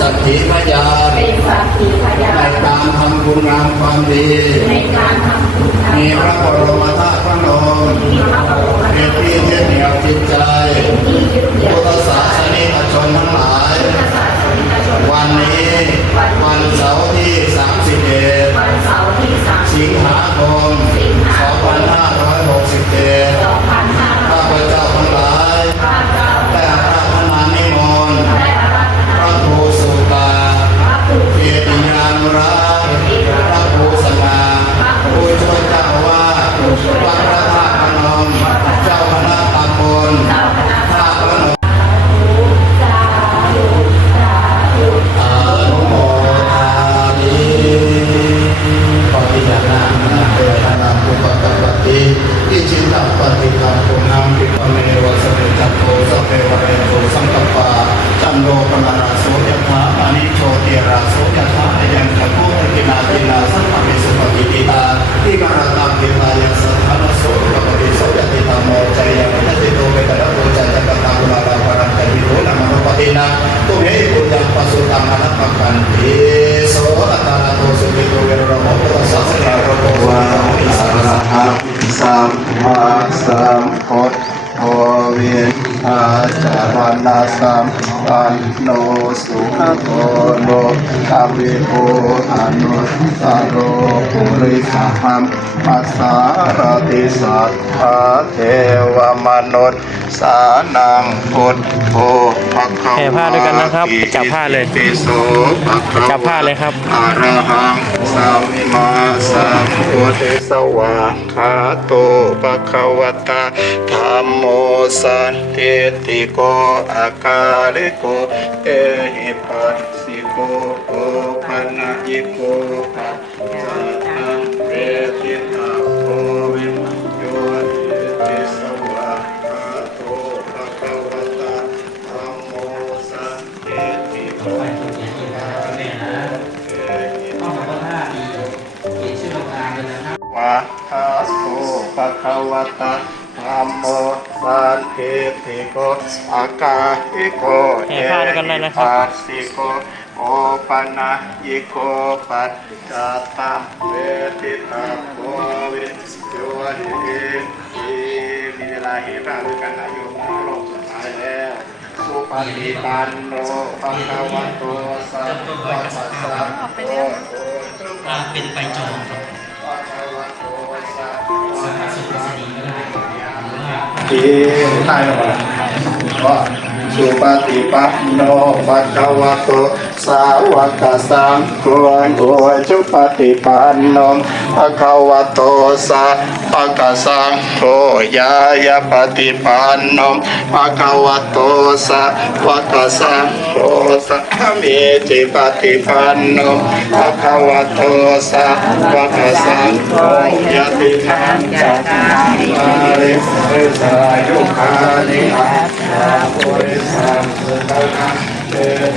สักขีพยาในนการทำคุณงามความดีในการทำคุณงามมีพระบรมธาตุพระนมมีพระบรมเป็นที่ยึดเหนี่ยวจิตใจที่ยึดเหนี่ยวพุทธศาสนิกชนทั้งหลายศาสนิกชนวันนี้วันเสาร์ที่ 31วันเสาร์ที่สามสิบสิงหาคม 2567 นั่งนะเทวนาภูปตปฏิอิชิตัปฏิกังปุนังปิปเมวสเมจัตโตสเพวะเรโตสังกปาจันโดปนาราโสยถาอานิโชติราโสยถาอยังตะโพตินาตินาสัพพะมิสุปฏิปิตาทิกรตังกิตายังสัทธานโสปปฏิโสยติตามโมใจยังยติโตเวตระโตใจจักตังกุลาลาภรังใจวิโรนังมโนปฏินาตุเมปุญญังปัสสุตังอนัปปะกันติ มมาสัมพุทโธวินอาจารณสัมป ปันโนสุขโตโลกาวิโภอนุสสโรปุริสหัมปัสสารติสัทธาเทวมนุษย์สานังพุทโธภควะแห่ผ้าด้วยกันนะครับจับผ้าเลยจับผ้าเลยครับอะระหังสัมมาสัมพุทธสวะคาโตปะคะวตาธัมโมสันติติโกอาคาลิโกเอหิปัสสิโกโอปัญญิโกภะจัตตังเวทิตาโควิมโยติสวะคาโตปะคะวะตาธัมโมสันติติโกวะทัสโสปะคะวะตะธัมโม สันติติโกอากาอิโกเลยนะครับปัสสิโกโอปัญญิโกปัจจัตตะเวทิตาโวิสโยหิอีมีเวลาเห็นพระด้วยกันนะโยมนะโลกสุดท้ายแล้วสุปฏิปันโนภะคะวะโตสัมมาสัมพุทโธเป็นใบจองครับสาขาสุภาษิตก็ได้ เอว่าที่ใต้หน่อยก็ สุปฏิปันโนภะคะวะโตสาวกสังโฆโอจุปฏิปันโนภะคะวะโตสาวกสังโฆยายาปฏิปันโนภะคะวะโตสาวกสังโฆสัทธเมจิปฏิปันโนภะคะวะโตสาวกสังโฆยะตินังจัตตาริสุสายุคานิอา ปุริสัมสุตนะเต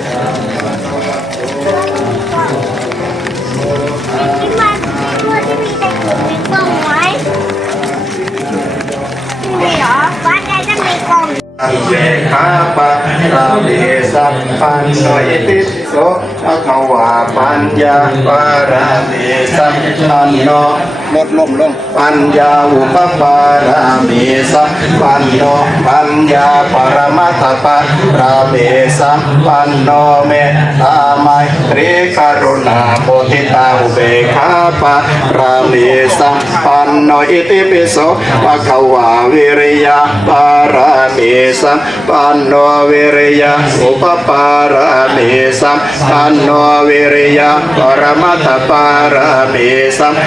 สัมภะคะวะโตที่บ้านตัวที่มีแต่กลุ่มมีกล่องไว้มีเหรอบ้านใดจะมีกล่องอันเสกาปะราเมสัพพันโนอิติโสภะคะวาปัญญาปาราเมสัพพันโน ลดลงลงปัญญาอุปปาราเมสัพพันโนปัญญาปรมัตถปาราเมสัพพันโนเมตตาไมตรีกรุณาโพธิตาอุเบกขาปะราเมสัพพันโนอิติปิโสภะคะวาวิริยะปาราเมสัมปันโนวิริยะอุปปารามิสัมปันโนวิริยะปรมัตถปารามิสัม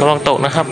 ระวังตกนะครับ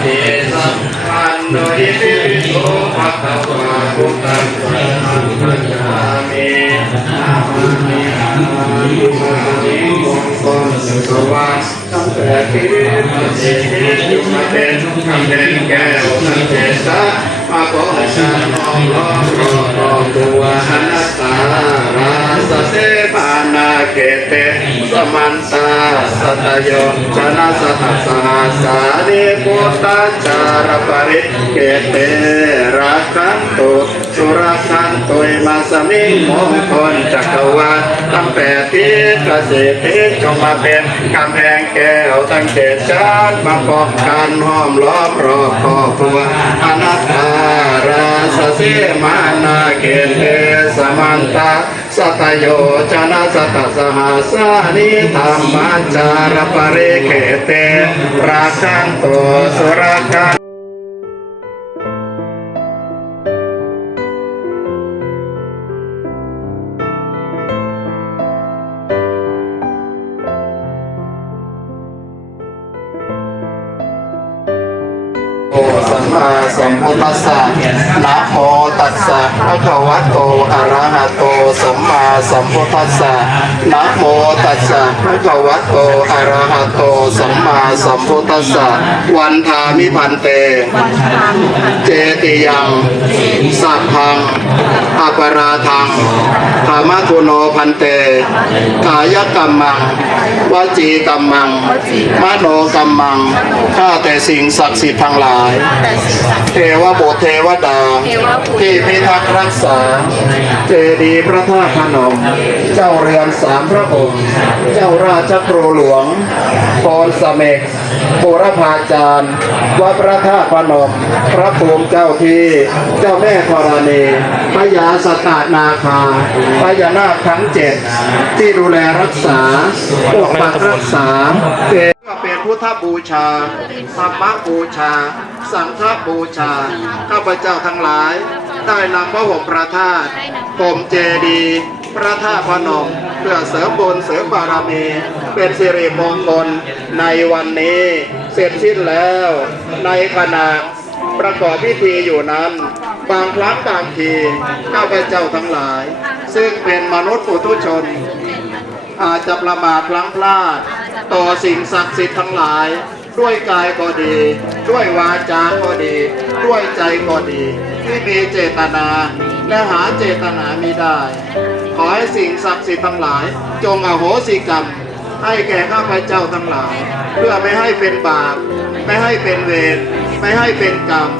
เทสัมพันโดยสิริโสภะคะวะพุทธังสรณังคัจฉามิอามิอามิมานิมงคลสุขวัสตั้งแต่ที่มาเจติยุมาเป็นคำเป็นแก้วสังเจสะมาขอฉันน้อมร้อมรอรอตัวอนัตตาราสเสปานา เกเตสมันตาสัตโยชนะสัทสหาสานิพุทาจารปริเกเตรักันตุสุรคันตุยมาสมิงมงคลจักรวาลตั้งแต่ที่เกษตรจงมาเป็นกำแพงแก้วตั้งเจ็ดชาติมาป้องกันห้อมล้อมรอบครอบครัวอนัตตาราสเสมานาเกเตสมันตา สัตโยจนะสัตสหาสานิธรรมจารปเรเขเตราคันโตสุรคันสัมมาสัมพุทธัสสะนะโม ตัสสะภะคะวะโตอะระหะโตสัมมาสัมพุทธัสสะนะโมตัสสะภะคะวะโตอะระหะโตสัมมาสัมพุทธัสสะวันทามิพันเต เจติยังสัพพังอปราทังธรรมทุโนพันเตกายกรรมังวจีกรรมัง มโนกรรมังข้าแต่สิ่งศักดิ์สิทธิ์ทั้งหลาย เทวบุตรเทวดาที่พิทักษ์รักษา เจดีย์พระธาตุพนม เจ้าเรือนสามพระองค์ เจ้าราชครูหลวงพรสเมกบุรพาจารย์วัดพระธาตุพนม พระภูมิเจ้าที่เจ้าแม่ธรณีพญาสตานาคาพญานาคทั้งเจ็ดที่ดูแลรักษาปกปักรักษาเป็นก็เป็นพุทธบูชาธรรมบูชา สังฆบูชา ข้าพเจ้าทั้งหลาย ได้นำพระห่มพระธาตุผมเจดีย์พระธาตุพนมเพื่อเสริมบุญเสริมบารมี เป็นสิริมงคลในวันนี้เสร็จสิ้นแล้ว ในขณะประกอบพิธีอยู่นั้น บางครั้งบางทีข้าพเจ้าทั้งหลาย ซึ่งเป็นมนุษย์ปุถุชน อาจจะประมาทพลั้งพลาด ต่อสิ่งศักดิ์สิทธิ์ทั้งหลาย ด้วยกายก็ดี ด้วยวาจาก็ดี ด้วยใจก็ดี ที่มีเจตนา และหาเจตนาม่ได้ ขอให้สิ่งศักดิ์สิทธิ์ทั้งหลาย จงอโหสิกรรม ให้แก่ข้าพเจ้าทั้งหลาย เพื่อไม่ให้เป็นบาปไม่ให้เป็นเวรไม่ให้เป็นกรรม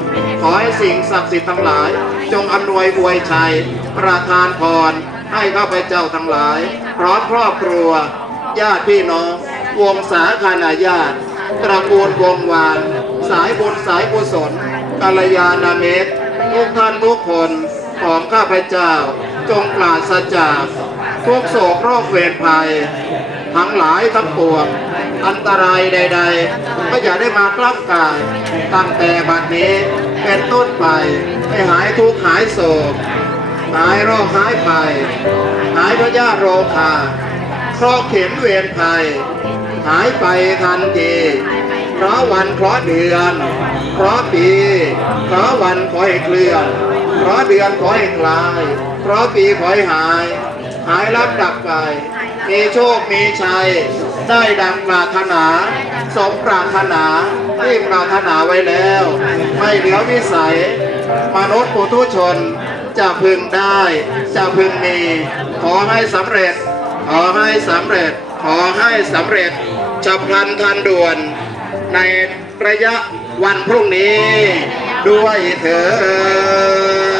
ขอให้สิ่งศักดิ์สิทธิ์ทั้งหลาย จงอำนวยบวยชัย ประทานพรให้ข้าพเจ้าทั้งหลาย พร้อมครอบครัว ญาติพี่น้อง วงศาคณาญาติ ตระกูลวงวาน สายบุญสายกุศลกัลยาณมิตรทุกท่านทุกคนของข้าพเจ้า จงปราศจากทุกโศกโรคเวรภัย ทั้งหลายทั้งปวง อันตรายใด ๆ ก็อย่าได้มากลับกาย ตั้งแต่บัดนี้เป็นต้นไป ให้หายทุกข์หายโศก หายโรคหายไป หายพยาธิโรคา เคราะห์เข็นเวรภัยหายไปทันทีเพราะวันเพราะเดือน เพราะปีเพราะวันขอให้เคลื่อน เพราะเดือนขอให้คลาย เพราะปีขอให้หาย หายรับดับไป มีโชคมีชัย ได้ดังปรารถนา สมปรารถนาที่ปรารถนาไว้แล้ว ไม่เหลือวิสัย มนุษย์ปุถุชนจะพึงได้ จะพึงมี ขอให้สำเร็จ อให้สำเร็จ ขอให้สำเร็จฉับพลันทันด่วน ในระยะวันพรุ่งนี้ด้วยเถิด